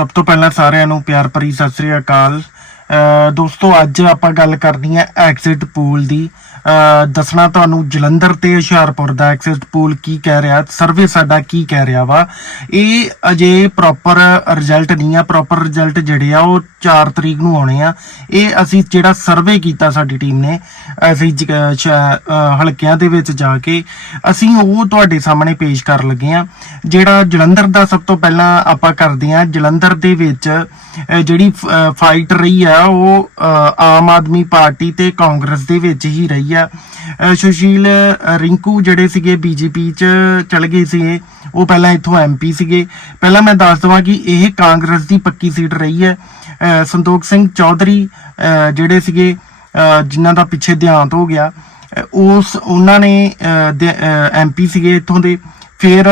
ਸਭ ਤੋਂ ਪਹਿਲਾਂ ਸਾਰਿਆਂ ਨੂੰ ਪਿਆਰ ਭਰੀ ਸਤਿ ਸ੍ਰੀ ਅਕਾਲ। ਦੋਸਤੋ, ਅੱਜ ਆਪਾਂ ਗੱਲ ਕਰਨੀ ਹੈ ਐਗਜ਼ਿਟ ਪੂਲ ਦੀ। ਦੱਸਣਾ ਤੁਹਾਨੂੰ ਜਲੰਧਰ ਤੇ ਹੁਸ਼ਿਆਰਪੁਰ ਦਾ ਐਗਜ਼ਿਟ ਪੂਲ ਕੀ ਕਹਿ ਰਿਹਾ ਸਰਵੇ ਸਾਡਾ ਕੀ ਕਹਿ ਰਿਹਾ ਵਾ। ਇਹ ਅਜੇ ਪ੍ਰੋਪਰ ਰਿਜ਼ਲਟ ਨਹੀਂ ਆ ਪ੍ਰੋਪਰ ਰਿਜ਼ਲਟ ਜਿਹੜੇ ਆ, ਉਹ 4 ਤਰੀਕ ਨੂੰ ਆਉਣੇ ਆ। ਇਹ ਅਸੀਂ ਜਿਹੜਾ ਸਰਵੇ ਕੀਤਾ ਸਾਡੀ ਟੀਮ ਨੇ, ਅਸੀਂ ਜ- ਹਲਕਿਆਂ ਦੇ ਵਿੱਚ ਜਾ ਕੇ, ਅਸੀਂ ਉਹ ਤੁਹਾਡੇ ਸਾਹਮਣੇ ਪੇਸ਼ ਕਰਨ ਲੱਗੇ ਆ। ਜਿਹੜਾ ਜਲੰਧਰ ਦਾ ਸਭ ਤੋਂ ਪਹਿਲਾਂ ਆਪਾਂ ਕਰਦੇ ਆ, ਜਲੰਧਰ ਦੇ ਵਿੱਚ, ਅਹ ਜਿਹੜੀ ਫਾਈਟ ਰਹੀ ਆ ਉਹ ਆਮ ਆਦਮੀ ਪਾਰਟੀ ਤੇ ਕਾਂਗਰਸ ਦੇ ਵਿੱਚ ਹੀ ਰਹੀ ਆ। ਸੁਸ਼ੀਲ ਰਿੰਕੂ ਜਿਹੜੇ ਸੀਗੇ ਬੀਜੇਪੀ ਚ ਚਲ ਗਏ ਸੀਗੇ, ਉਹ ਪਹਿਲਾਂ ਇੱਥੋਂ ਐਮਪੀ ਸੀਗੇ। ਪਹਿਲਾਂ ਮੈਂ ਦੱਸ ਦਵਾਂ ਕਿ ਇਹ ਕਾਂਗਰਸ ਦੀ ਪੱਕੀ ਸੀਟ ਰਹੀ ਹੈ। ਸੰਤੋਖ ਸਿੰਘ ਚੌਧਰੀ ਜਿਹੜੇ ਸੀਗੇ, ਅਹ, ਜਿਨ੍ਹਾਂ ਦਾ ਪਿੱਛੇ ਦੇਹਾਂਤ ਹੋ ਗਿਆ ਉਸ, ਉਹਨਾਂ ਨੇ ਐਮਪੀ ਸੀਗੇ ਇੱਥੋਂ ਦੇ। ਫਿਰ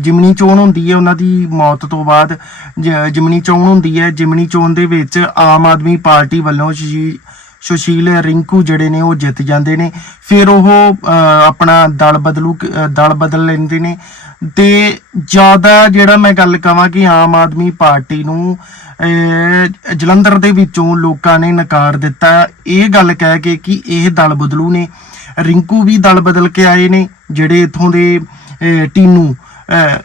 ਜਿਮਨੀ ਚੋਣ ਹੁੰਦੀ ਹੈ, ਉਹਨਾਂ ਦੀ ਮੌਤ ਤੋਂ ਬਾਅਦ, ਜ- ਜਿਮਨੀ ਚੋਣ ਹੁੰਦੀ ਹੈ, ਜਿਮਨੀ ਚੋਣ ਦੇ ਵਿੱਚ ਆਮ ਆਦਮੀ ਪਾਰਟੀ ਵੱਲੋਂ ਸ਼ਸ਼ੀ- ਸੁਸ਼ੀਲ ਰਿੰਕੂ ਜਿਹੜੇ ਨੇ, ਉਹ ਜਿੱਤ ਜਾਂਦੇ ਨੇ। ਫਿਰ ਉਹ ਆਪਣਾ ਦਲ ਬਦਲੂ ਦਲ ਬਦਲ ਲੈਂਦੇ ਨੇ। ਤੇ ਜ਼ਿਆਦਾ ਜਿਹੜਾ ਮੈਂ ਗੱਲ ਕਹਾਂ ਕਿ ਆਮ ਆਦਮੀ ਪਾਰਟੀ ਨੂੰ ਜਲੰਧਰ ਦੇ ਵਿੱਚੋਂ ਲੋਕਾਂ ਨੇ ਨਕਾਰ ਦਿੱਤਾ। ਇਹ ਗੱਲ ਕਹਿ ਕੇ ਕਿ ਇਹ ਦਲ ਬਦਲੂ ਨੇ। ਰਿੰਕੂ ਵੀ ਦਲ ਬਦਲ ਕੇ ਆਏ ਨੇ, ਜਿਹੜੇ ਇਥੋਂ ਦੇ ਟੀਨੂ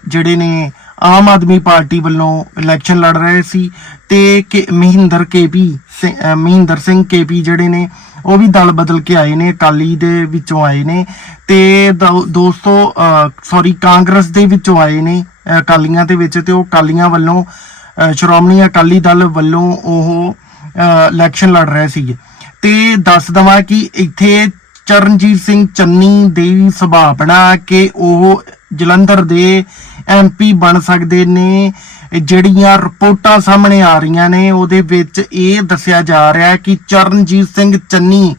ਜਿਹੜੇ ਨੇ ਆਮ ਆਦਮੀ ਪਾਰਟੀ ਵੱਲੋਂ ਇਲੈਕਸ਼ਨ ਲੜ ਰਹੇ ਸੀ ਤੇ ਕਿ ਮਹਿੰਦਰ ਕੇਪੀ ਸਿੰ- ਅਹ, ਮਹਿੰਦਰ ਸਿੰਘ ਕੇਪੀ ਜਿਹੜੇ ਨੇ ਉਹ ਵੀ ਦਲ ਬਦਲ ਕੇ ਆਏ ਨੇ ਅਕਾਲੀ ਦੇ ਵਿੱਚੋਂ ਆਏ ਨੇ ਤੇ ਦੋ- ਦੋਸਤੋ ਸੌਰੀ ਕਾਂਗਰਸ ਦੇ ਵਿੱਚੋਂ ਆਏ ਨੇ ਅਕਾਲੀਆਂ ਦੇ ਵਿੱਚ ਤੇ ਉਹ ਅਕਾਲੀਆਂ ਵੱਲੋਂ ਸ਼੍ਰੋਮਣੀ ਅਕਾਲੀ ਦਲ ਵੱਲੋਂ ਉਹ ਇਲੈਕਸ਼ਨ ਲੜ ਰਹੇ ਸੀਗੇ। ਤੇ ਦੱਸ ਦਵਾਂ ਕਿ ਇੱਥੇ ਚਰਨਜੀਤ ਸਿੰਘ ਚੰਨੀ ਦੀ ਸੰਭਾਵਨਾ ਕਿ ਉਹ ਜਲੰਧਰ ਦੇ ਐਮਪੀ ਬਣ ਸਕਦੇ ਨੇ। ਜਿਹੜੀਆਂ ਰਿਪੋਰਟਾਂ ਸਾਹਮਣੇ ਆ ਰਹੀਆਂ ਨੇ, ਉਹਦੇ ਵਿੱਚ ਇਹ ਦੱਸਿਆ ਜਾ ਰਿਹਾ ਹੈ ਕਿ ਚਰਨਜੀਤ ਸਿੰਘ ਚੰਨੀ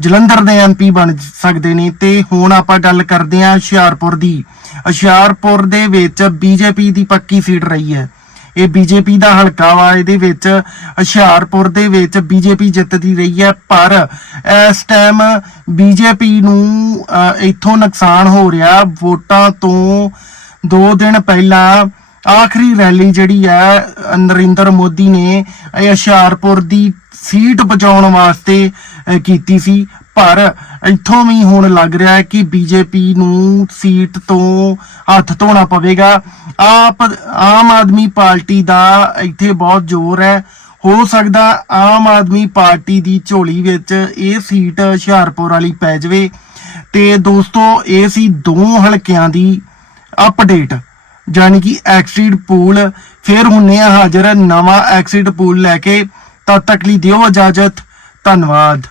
ਜਲੰਧਰ ਦੇ ਐਮਪੀ ਬਣ ਸਕਦੇ ਨੇ। ਤੇ ਹੁਣ ਆਪਾਂ ਗੱਲ ਕਰਦੇ ਹਾਂ ਹੁਸ਼ਿਆਰਪੁਰ ਦੀ। ਹੁਸ਼ਿਆਰਪੁਰ ਦੇ ਵਿੱਚ ਬੀਜੇਪੀ ਦੀ ਪੱਕੀ ਸੀਟ ਰਹੀ ਹੈ। ਇਹ ਬੀਜੇਪੀ ਦਾ ਹਲਕਾ ਵਾ ਇਹਦੇ ਵਿੱਚ ਹੁਸ਼ਿਆਰਪੁਰ ਦੇ ਵਿੱਚ ਬੀਜੇਪੀ ਜਿੱਤਦੀ ਰਹੀ ਹੈ ਪਰ ਇਸ ਟਾਈਮ ਬੀਜੇਪੀ ਨੂੰ ਅਹ, ਇੱਥੋਂ ਨੁਕਸਾਨ ਹੋ ਰਿਹਾ। ਵੋਟਾਂ ਤੋਂ 2 ਦਿਨ ਪਹਿਲਾਂ ਆਖਰੀ ਰੈਲੀ ਜਿਹੜੀ ਹੈ ਨਰਿੰਦਰ ਮੋਦੀ ਨੇ ਇਹ ਹੁਸ਼ਿਆਰਪੁਰ ਦੀ ਸੀਟ ਬਚਾਉਣ ਵਾਸਤੇ ਕੀਤੀ ਸੀ। ਪਰ ਇੱਥੋਂ ਵੀ ਹੁਣ ਲੱਗ ਰਿਹਾ ਹੈ ਕਿ ਬੀਜੇਪੀ ਨੂੰ ਸੀਟ ਤੋਂ ਹੱਥ ਧੋਣਾ ਪਵੇਗਾ। ਆਪ, ਆਮ ਆਦਮੀ ਪਾਰਟੀ ਦਾ ਇੱਥੇ ਬਹੁਤ ਜ਼ੋਰ ਹੈ। ਹੋ ਸਕਦਾ ਆਮ ਆਦਮੀ ਪਾਰਟੀ ਦੀ ਝੋਲੀ ਵਿੱਚ ਇਹ ਸੀਟ ਹੁਸ਼ਿਆਰਪੁਰ ਵਾਲੀ ਪੈ ਜਾਵੇ। ਤੇ ਦੋਸਤੋ, ਇਹ ਸੀ ਦੋ ਹਲਕਿਆਂ ਦੀ ਅਪਡੇਟ ਜਾਨੀ ਕਿ ਐਕਸਿਡ ਪੂਲ ਫਿਰ ਹੁੰਨੇ ਆ ਹਾਜ਼ਰ ਨਵਾਂ ਐਕਸਿਡ ਪੂਲ ਲੈ ਕੇ। ਤਦ ਤੱਕ ਲਈ ਦਿਓ ਇਜਾਜ਼ਤ। ਧੰਨਵਾਦ।